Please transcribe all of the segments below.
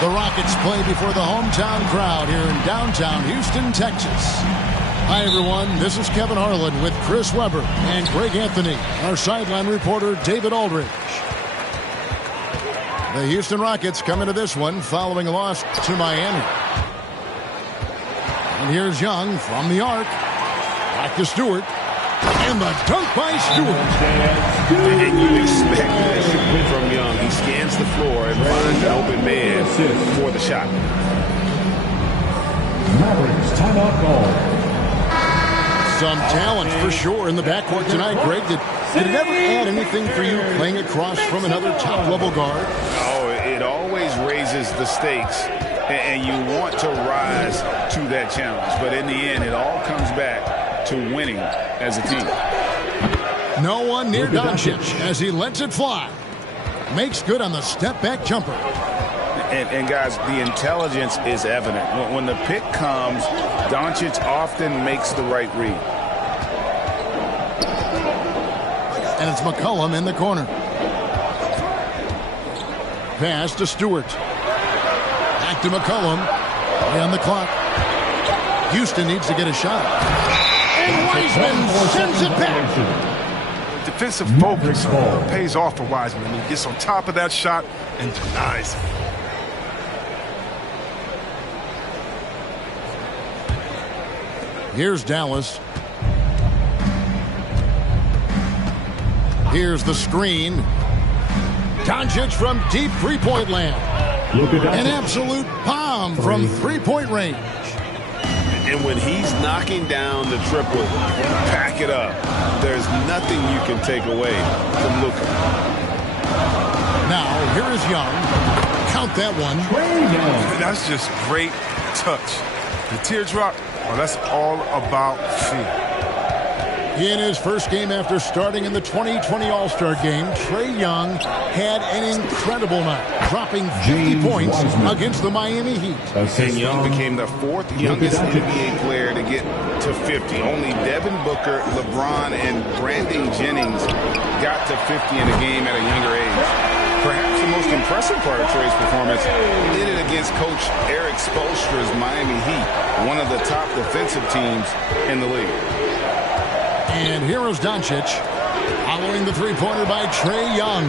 The Rockets play before the hometown crowd here in downtown Houston, Texas. Hi, everyone. This is Kevin Harlan with Chris Webber and Greg Anthony, our sideline reporter, David Aldridge. The Houston Rockets come into this one following a loss to Miami. And here's Young from the arc. Back to Stewart. And the dunk by Stewart. And you expect that from Young. He scans the floor and finds an open man for the shot. Mavericks timeout ball. Some talent for sure in the backcourt tonight, Greg. Did it ever add anything for you playing across from another top-level guard? Oh, it always raises the stakes, and you want to rise to that challenge. But in the end, it all comes back to winning as a team. No one near Doncic as he lets it fly. Makes good on the step-back jumper. And guys, the intelligence is evident. When the pick comes, Doncic often makes the right read. And it's McCollum in the corner. Pass to Stewart. Back to McCollum. Play on the clock. Houston needs to get a shot. And Wiseman sends it back. Defensive focus pays off for Wiseman. He gets on top of that shot and denies it. Here's Dallas. Here's the screen. Doncic from deep three-point land. An absolute bomb from three-point range. And when he's knocking down the triple, pack it up. There's nothing you can take away from Luka. Now, here is Young. Count that one. That's just great touch. The teardrop, well, that's all about feel. In his first game after starting in the 2020 All-Star Game, Trae Young had an incredible night, dropping 50 points against the Miami Heat. And Young became the fourth youngest NBA player to get to 50. Only Devin Booker, LeBron, and Brandon Jennings got to 50 in a game at a younger age. Perhaps the most impressive part of Trae's performance, he did it against Coach Eric Spoelstra's Miami Heat, one of the top defensive teams in the league. And here is Doncic, following the three-pointer by Trae Young.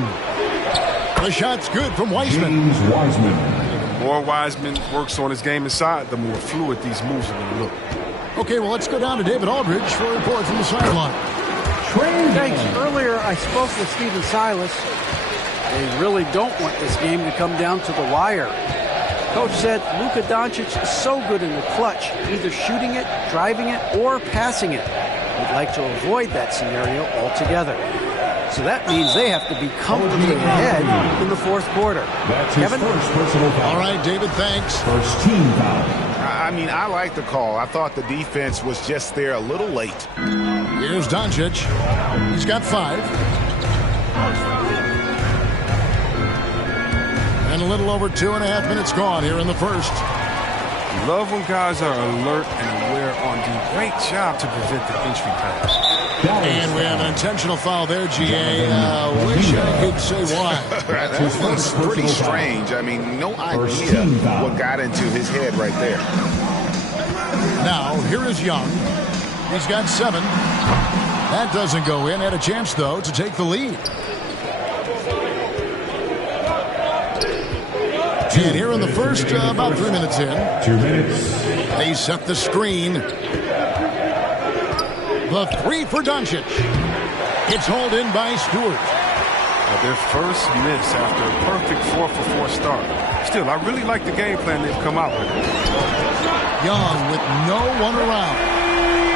The shot's good from Wiseman. The more Wiseman works on his game inside, the more fluid these moves are going to look. Okay, well, let's go down to David Aldridge for a report from the sideline. Thanks. Earlier, I spoke with Stephen Silas. They really don't want this game to come down to the wire. Coach said Luka Doncic is so good in the clutch, either shooting it, driving it, or passing it. We'd like to avoid that scenario altogether. So that means they have to be comfortably ahead in the fourth quarter. Kevin? All right, David, thanks. First team foul. I mean, I like the call. I thought the defense was just there a little late. Here's Doncic. He's got 5. And a little over 2.5 minutes gone here in the first. Love when guys are alert and aware on doing a great job to prevent the entry pass. And we have an intentional foul there, GA. Wish I could say why. That's pretty strange. I mean, no idea what got into his head right there. Now, here is Young. He's got 7. That doesn't go in. Had a chance, though, to take the lead. And here in the first, about 3 minutes in. 2 minutes. They set the screen. The 3 for Doncic. It's hauled in by Stewart. Their first miss after a perfect 4-for-4 start. Still, I really like the game plan they've come out with. Young with no one around.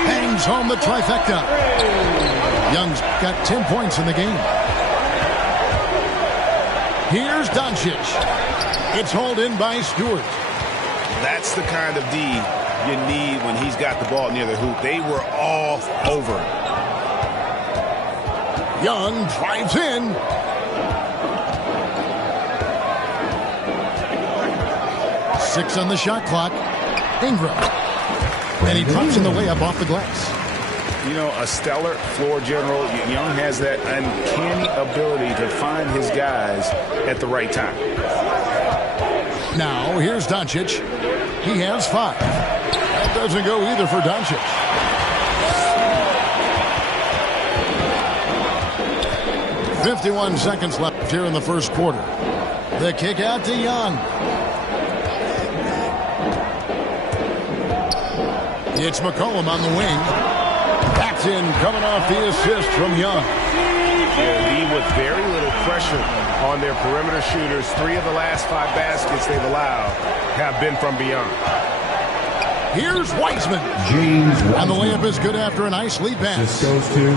Hangs home the trifecta. Young's got 10 points in the game. Here's Doncic. It's hauled in by Stewart. That's the kind of D you need when he's got the ball near the hoop. They were all over. Young drives in. Six on the shot clock. Ingram. And he drops in the layup off the glass. You know, a stellar floor general. Young has that uncanny ability to find his guys at the right time. Now, here's Doncic. He has 5. That doesn't go either for Doncic. .51 seconds left here in the first quarter. The kick out to Young. It's McCollum on the wing. That's in, coming off the assist from Young. Yeah, with very little pressure on their perimeter shooters. 3 of the last 5 baskets they've allowed have been from beyond. Here's Wiseman. James Wiseman. And the layup is good after a nice lead pass. This goes to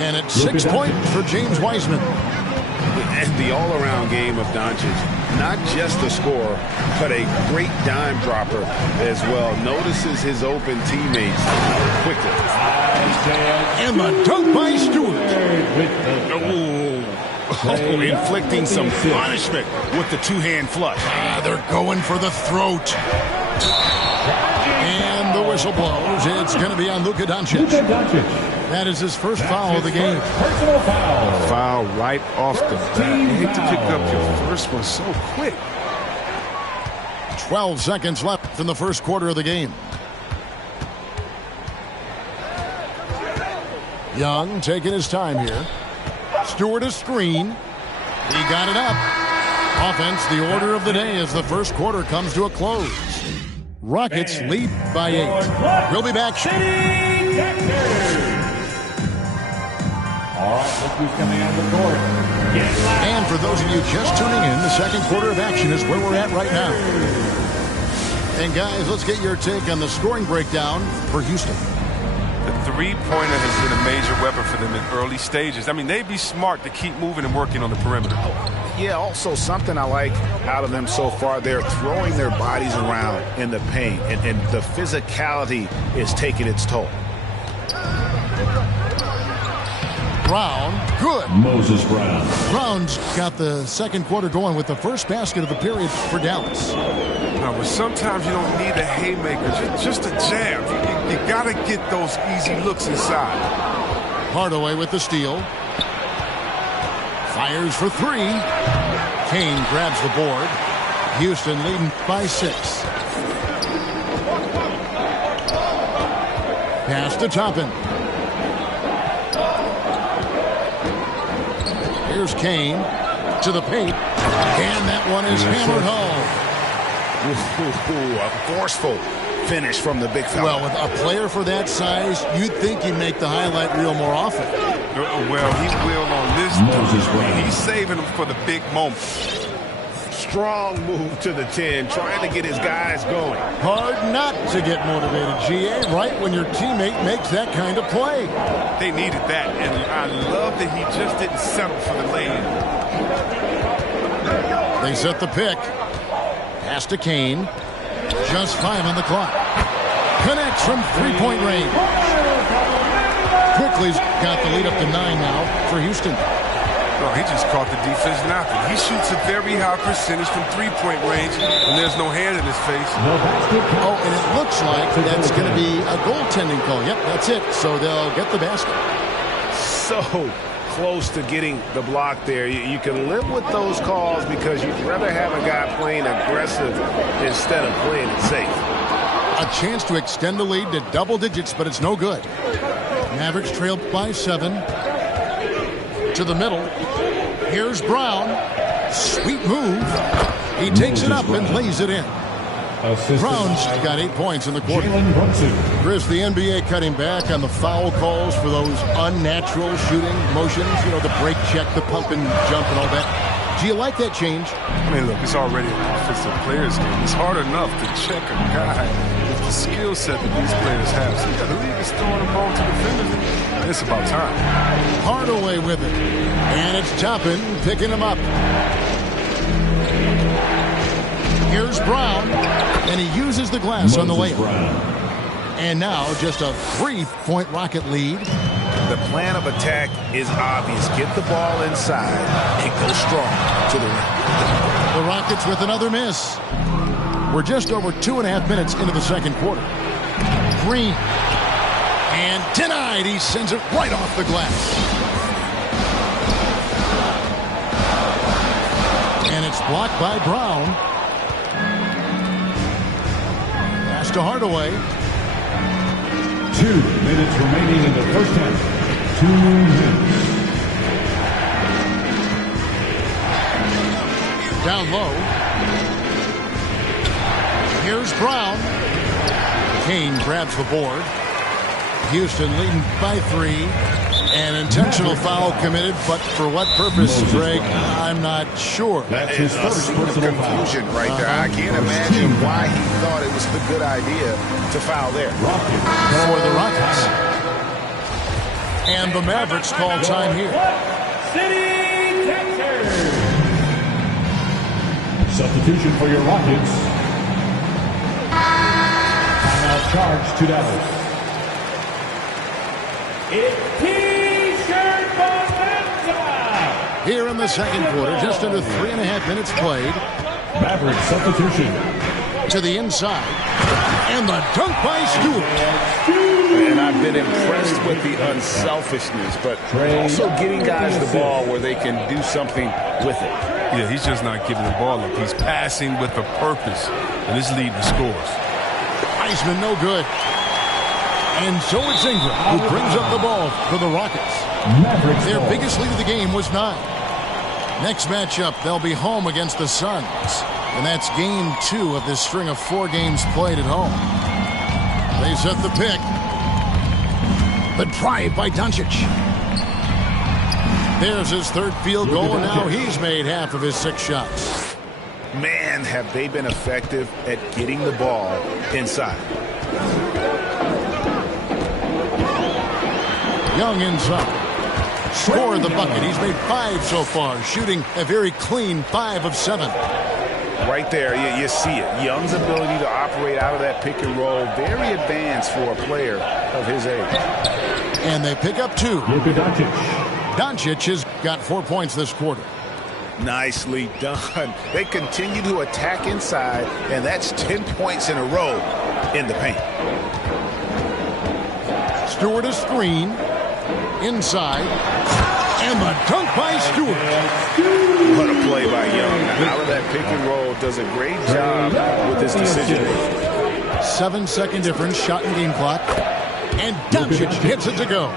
And it's 6 points for James Wiseman. And the all-around game of Doncic, not just a scorer, but a great dime dropper as well. Notices his open teammates quickly. And the dunk by Stewart. Inflicting some punishment with the two-hand flush. They're going for the throat. And the whistle blows. It's going to be on Luka Doncic. Luka Doncic. That is his first foul of the game. Personal foul. Foul right off the bat. You hate to pick up your first one so quick. 12 seconds left in the first quarter of the game. Young taking his time here. Stewart a screen. He got it up. Offense, the order of the day as the first quarter comes to a close. Rockets lead by 8. We'll be back. All right, look who's coming out of the court. And for those of you just tuning in, the second quarter of action is where we're at right now. And guys, let's get your take on the scoring breakdown for Houston. The three-pointer has been a major weapon for them in early stages. I mean, they'd be smart to keep moving and working on the perimeter. Yeah, also something I like out of them so far, they're throwing their bodies around in the paint, and the physicality is taking its toll. Brown, good. Moses Brown. Brown's got the second quarter going with the first basket of the period for Dallas. No, but sometimes you don't need a haymaker, just a jam. You got to get those easy looks inside. Hardaway with the steal. Fires for 3. Kane grabs the board. Houston leading by 6. Pass to Toppin. Here's Kane to the paint. And that one is hammered home. A forceful finish from the big fella. Well, with a player for that size, you'd think he'd make the highlight reel more often. Well, he will on this. Moses Brown. He's saving them for the big moment. Strong move to the 10, trying to get his guys going. Hard not to get motivated, GA, right when your teammate makes that kind of play. They needed that, and I love that he just didn't settle for the lay-in. They set the pick. Pass to Kane. Just 5 on the clock. Connects from three-point range. Quickly's got the lead up to 9 now for Houston. Oh, he just caught the defense napping. He shoots a very high percentage from three-point range, and there's no hand in his face. Oh, and it looks like that's going to be a goaltending call. Yep, that's it. So they'll get the basket. So close to getting the block there. You can live with those calls because you'd rather have a guy playing aggressive instead of playing it safe. A chance to extend the lead to double digits, but it's no good. Mavericks trail by 7. To the middle. Here's Brown. Sweet move. He takes it up and lays it in. Brown's got 8 points in the quarter. Chris, the NBA cutting back on the foul calls for those unnatural shooting motions. You know, the break check, the pump and jump and all that. Do you like that change? I mean, look, it's already an offensive player's game. It's hard enough to check a guy with the skill set that these players have. So, yeah, the league is throwing the ball to defenders. It's about time. Hardaway with it. And it's Toppin picking him up. Here's Brown. And he uses the glass on the layup. And now just a 3-point Rocket lead. The plan of attack is obvious. Get the ball inside and go strong to the rim. The Rockets with another miss. We're just over 2.5 minutes into the second quarter. Green. And denied. He sends it right off the glass. And it's blocked by Brown. to Hardaway. 2 minutes remaining in the first half. 2 minutes. Down low. Here's Brown. Kane grabs the board. Houston leading by 3. An intentional foul committed, but for what purpose, Greg, I'm not sure. That's his first personal foul. Confusion right there. I can't imagine why he thought it was a good idea to foul there. For the Rockets. And the Mavericks call time here. City Texans. Substitution for your Rockets. Timeout charge $2. It's T-shirt bonanza. Here in the second quarter, just under 3.5 minutes played. Maverick substitution. To the inside. And the dunk by Stewart. And I've been impressed with the unselfishness, but also getting guys the ball where they can do something with it. Yeah, he's just not giving the ball up. He's passing with a purpose, and it's leading to scores. Heisman no good. And so it's Ingram who brings up the ball for the Rockets. Their biggest lead of the game was 9. Next matchup, they'll be home against the Suns. And that's game 2 of this string of 4 games played at home. They set the pick. The drive by Doncic. There's his third field goal, and now he's made half of his 6 shots. Man, have they been effective at getting the ball inside. Young inside. Scored the bucket. He's made 5 so far, shooting a very clean 5 of 7. Right there, you see it. Young's ability to operate out of that pick and roll, very advanced for a player of his age. And they pick up 2. Luka Doncic. Doncic has got 4 points this quarter. Nicely done. They continue to attack inside, and that's 10 points in a row in the paint. Stewart a screen. Inside. And the dunk by Stewart. What a play by Young. Out of that pick and roll, does a great job with his decision. 7-second difference, shot and game clock. And Doncic gets it to go.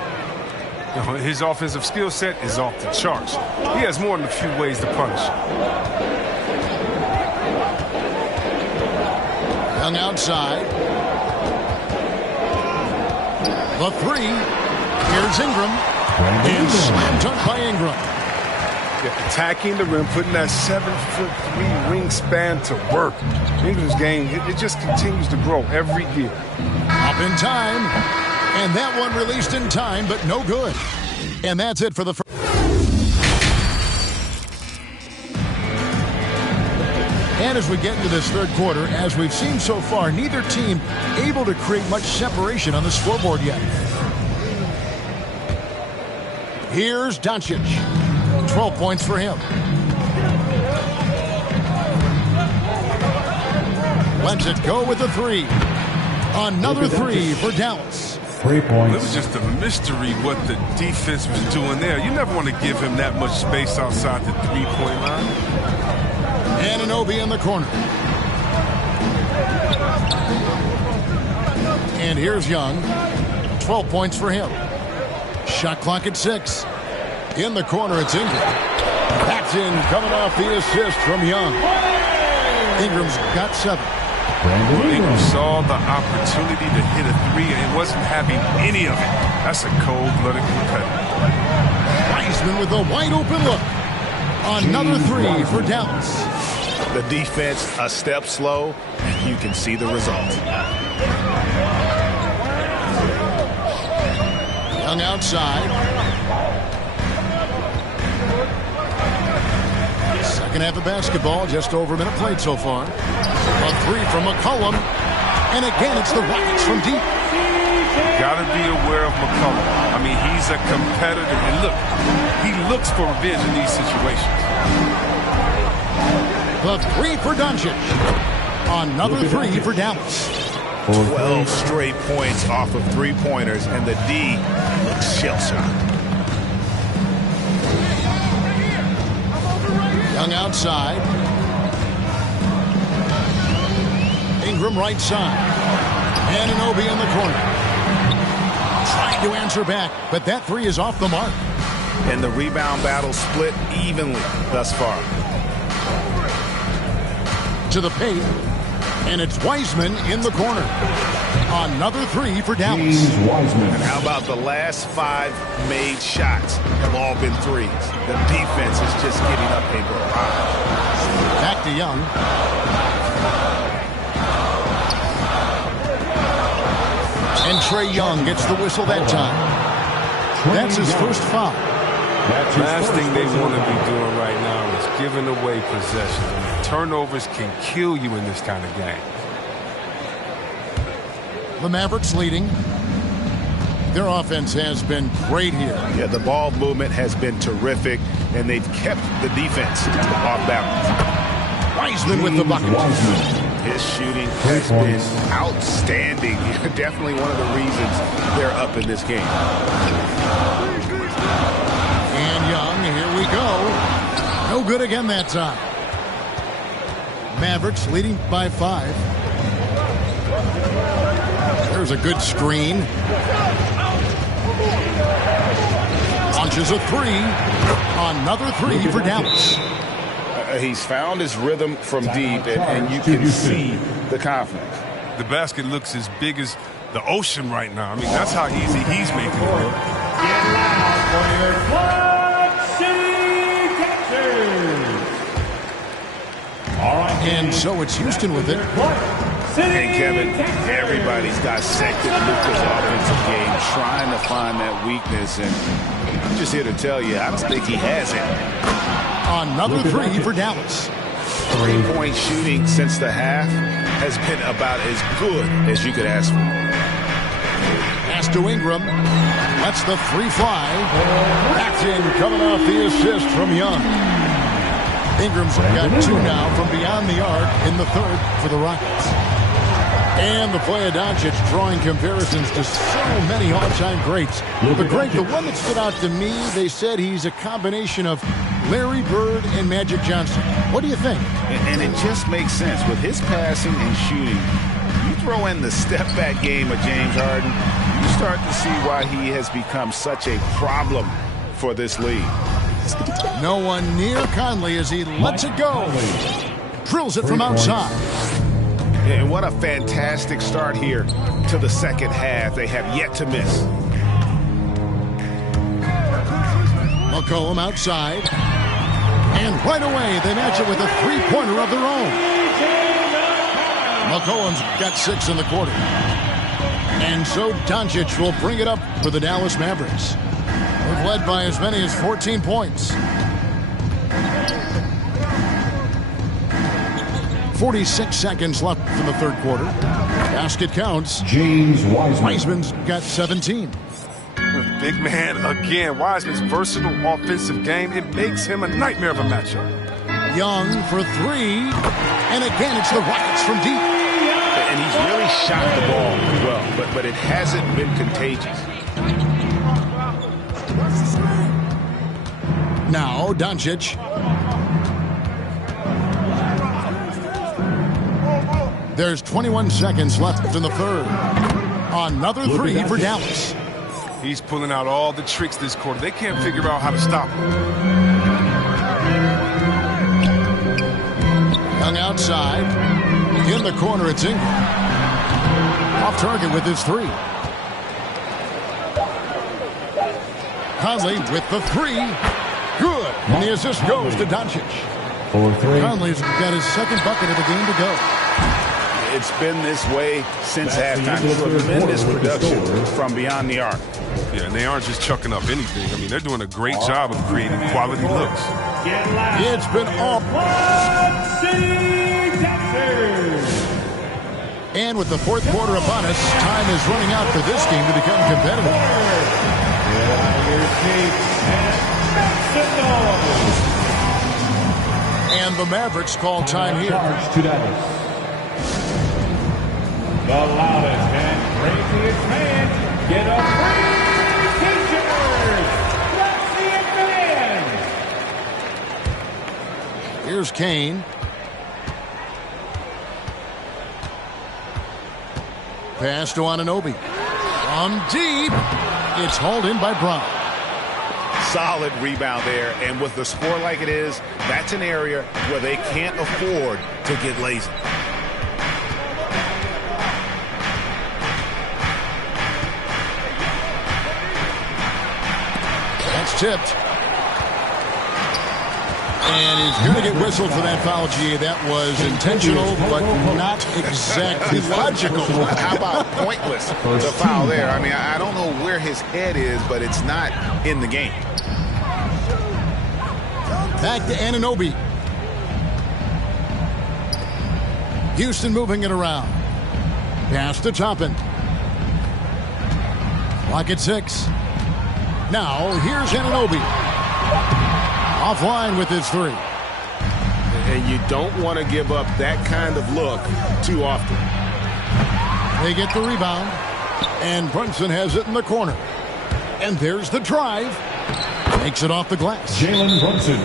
His offensive skill set is off the charts. He has more than a few ways to punish. Young outside. The 3. Here's Ingram. And slam dunk by Ingram. Yeah, attacking the rim, putting that 7'3" wingspan to work. Ingram's game, it just continues to grow every year. Up in time. And that one released in time, but no good. And that's it for the first. And as we get into this third quarter, as we've seen so far, neither team able to create much separation on the scoreboard yet. Here's Doncic. 12 points for him. Lets it go with the 3. Another 3 for Dallas. 3 points. It was just a mystery what the defense was doing there. You never want to give him that much space outside the 3-point line. Anunoby in the corner. And here's Young. 12 points for him. Shot clock at 6. In the corner, it's Ingram. That's in, coming off the assist from Young. Ingram's got 7. Ingram saw the opportunity to hit a 3 and wasn't having any of it. That's a cold-blooded competitor. Wiseman with a wide-open look. Another 3 for Dallas. The defense a step slow, and you can see the result. Young outside. Second half of basketball, just over a minute played so far. A 3 from McCollum. And again, it's the Rockets from deep. Got to be aware of McCollum. I mean, he's a competitor. And look, he looks for revenge in these situations. The 3 for Doncic. Another 3 for Dallas. 12 straight points off of 3-pointers, and the D looks shell-shocked. Young outside. Ingram right side. Anunoby in the corner. Trying to answer back, but that three is off the mark. And the rebound battle split evenly thus far. To the paint, and it's Wiseman in the corner. Another three for Dallas. James Wiseman. And how about the last 5 made shots have all been threes? The defense is just giving up a barrage. Back to Young. And Trae Young gets the whistle that time. That's his first foul. Last thing they want to be doing right now is giving away possession. Turnovers can kill you in this kind of game. The Mavericks leading. Their offense has been great here. Yeah, the ball movement has been terrific, and they've kept the defense off balance. Wiseman with the bucket. His shooting has been outstanding. Definitely one of the reasons they're up in this game. And Young, here we go. No good again that time. Mavericks leading by 5. There's a good screen. Launches a three. Another three for Dallas. He's found his rhythm from deep, and you can see the confidence. The basket looks as big as the ocean right now. I mean, that's how easy he's making it look. Get loud for your Clutch City Captors. All right. And so it's Houston with it. And Kevin, everybody's dissected Luka's offensive game, trying to find that weakness, and I'm just here to tell you, I don't think he has it. Another three for Dallas. 3-point shooting since the half has been about as good as you could ask for. Pass to Ingram. Lets the three fly. Back in, coming off the assist from Young. Ingram's got 2 now from beyond the arc in the third for the Rockets. And the play of Doncic drawing comparisons to so many all-time greats. The one that stood out to me, they said he's a combination of Larry Bird and Magic Johnson. What do you think? And it just makes sense. With his passing and shooting, you throw in the step-back game of James Harden, you start to see why he has become such a problem for this league. No one near Conley as he lets it go. Drills it from outside. And what a fantastic start here to the second half. They have yet to miss. McCollum outside. And right away, they match it with a three-pointer of their own. McCollum's got 6 in the quarter. And so Doncic will bring it up for the Dallas Mavericks. They've led by as many as 14 points. 46 seconds left in the third quarter. Basket counts. James Wiseman. Wiseman's got 17. Big man again. Wiseman's versatile offensive game, it makes him a nightmare of a matchup. Young for 3. And again, it's the Rockets from deep. And he's really shot the ball well, but it hasn't been contagious. Now, Doncic. There's 21 seconds left in the third. Another three for Dallas. He's pulling out all the tricks this quarter. They can't figure out how to stop him. Young outside. In the corner, it's Ingram. Off target with his 3. Conley with the 3. Good. And the assist goes to Doncic. 4-3. Conley's got his second bucket of the game to go. It's been this way since halftime. Tremendous production from beyond the arc. Yeah, and they aren't just chucking up anything. I mean, they're doing a great job of creating quality looks. It's been all. And with the fourth quarter upon us, time is running out for this game to become competitive. And the Mavericks call time here. The loudest and craziest fans get a free t-shirt. Let's see it, fans. Here's Kane. Pass to Anunoby. From deep. It's hauled in by Brown. Solid rebound there, and with the score like it is, that's an area where they can't afford to get lazy. That's tipped. And he's going to get whistled for that foul, G. That was intentional, but not exactly logical. How about pointless, the foul there? I mean, I don't know where his head is, but it's not in the game. Back to Anunoby. Houston moving it around. Pass to Toppin. Clock at 6. Now, here's Anunoby. Offline with his 3. And you don't want to give up that kind of look too often. They get the rebound. And Brunson has it in the corner. And there's the drive. Takes it off the glass. Jalen Brunson.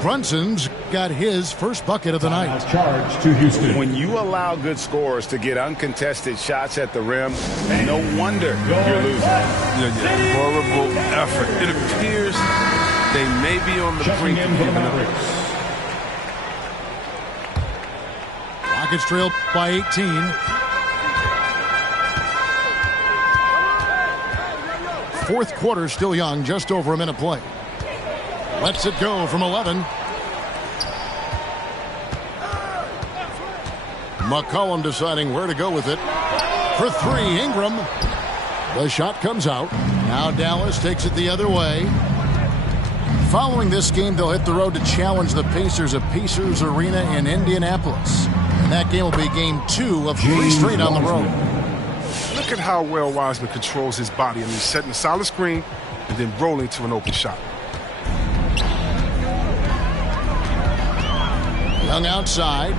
Brunson's got his first bucket of the night. Charge to Houston. When you allow good scorers to get uncontested shots at the rim, no wonder you're losing. Horrible effort. It appears they may be on the brink of giving up. Rockets trail by 18. Fourth quarter still young, just over a minute play. Lets it go from 11. McCollum deciding where to go with it. For 3, Ingram. The shot comes out. Now Dallas takes it the other way. Following this game, they'll hit the road to challenge the Pacers at Pacers Arena in Indianapolis. And that game will be game 2 of 3 straight on the road. Look at how well Wiseman controls his body. I mean, setting a solid screen and then rolling to an open shot. Young outside.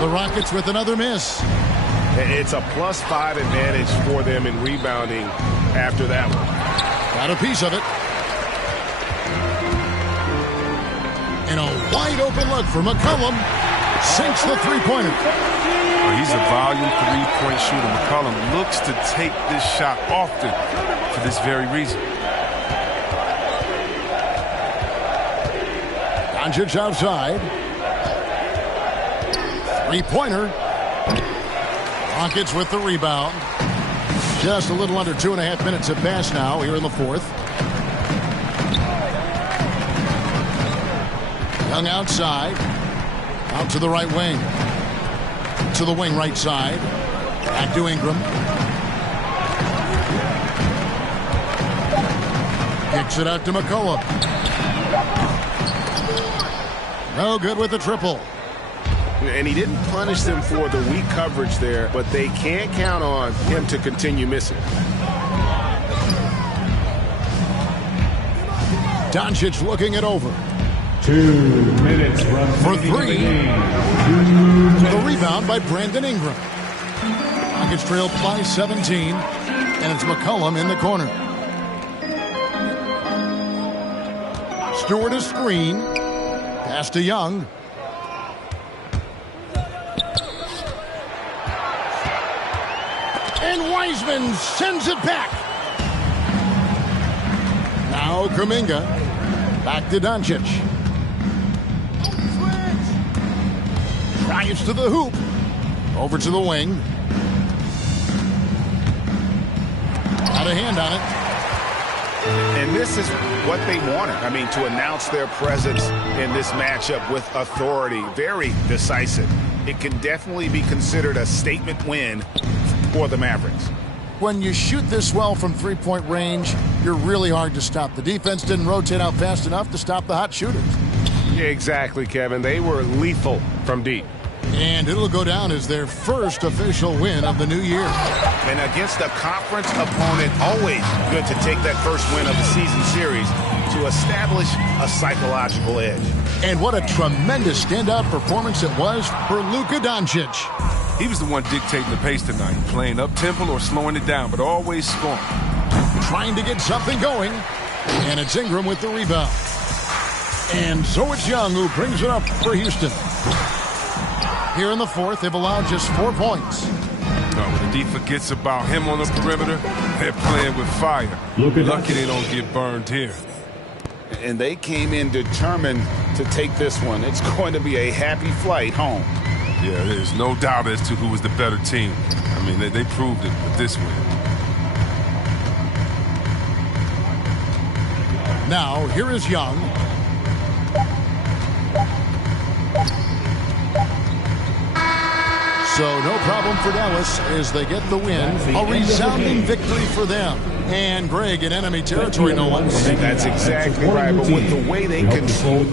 The Rockets with another miss. It's a +5 advantage for them in rebounding after that one. Got a piece of it. And a wide open look for McCollum. Sinks the three-pointer. He's a volume 3-point shooter. McCollum looks to take this shot often for this very reason. Doncic outside. Three-pointer. Rockets with the rebound. Just a little under 2.5 minutes have passed now here in the fourth. Young outside. Out to the right wing. To the wing right side. Back to Ingram. Kicks it out to McCollum. No good with the triple. And he didn't punish them for the weak coverage there, but they can't count on him to continue missing. Doncic looking it over. 2 minutes for 3. The rebound by Brandon Ingram. Rockets trail by 17, and it's McCollum in the corner. Stewart a screen. Pass to Young. And Wiseman sends it back. Now Kuminga. Back to Doncic. Drives to the hoop. Over to the wing. Got a hand on it. And this is what they wanted. I mean, to announce their presence in this matchup with authority. Very decisive. It can definitely be considered a statement win for the Mavericks. When you shoot this well from three-point range, you're really hard to stop. The defense didn't rotate out fast enough to stop the hot shooters. Yeah, exactly, Kevin. They were lethal from deep. And it'll go down as their first official win of the new year. And against a conference opponent, always good to take that first win of the season series to establish a psychological edge. And what a tremendous standout performance it was for Luka Doncic. He was the one dictating the pace tonight, playing up-tempo or slowing it down, but always scoring. Trying to get something going. And it's Ingram with the rebound. And so it's Young who brings it up for Houston. Here in the fourth, they've allowed just 4 points. No, when D forgets about him on the perimeter, they're playing with fire. Lucky they don't get burned here. And they came in determined to take this one. It's going to be a happy flight home. Yeah, there's no doubt as to who was the better team. I mean, they proved it with this win. Now, here is Young. So no problem for Dallas as they get the win. A resounding victory for them. And Greg in enemy territory, no less. That's exactly right. But with the way they control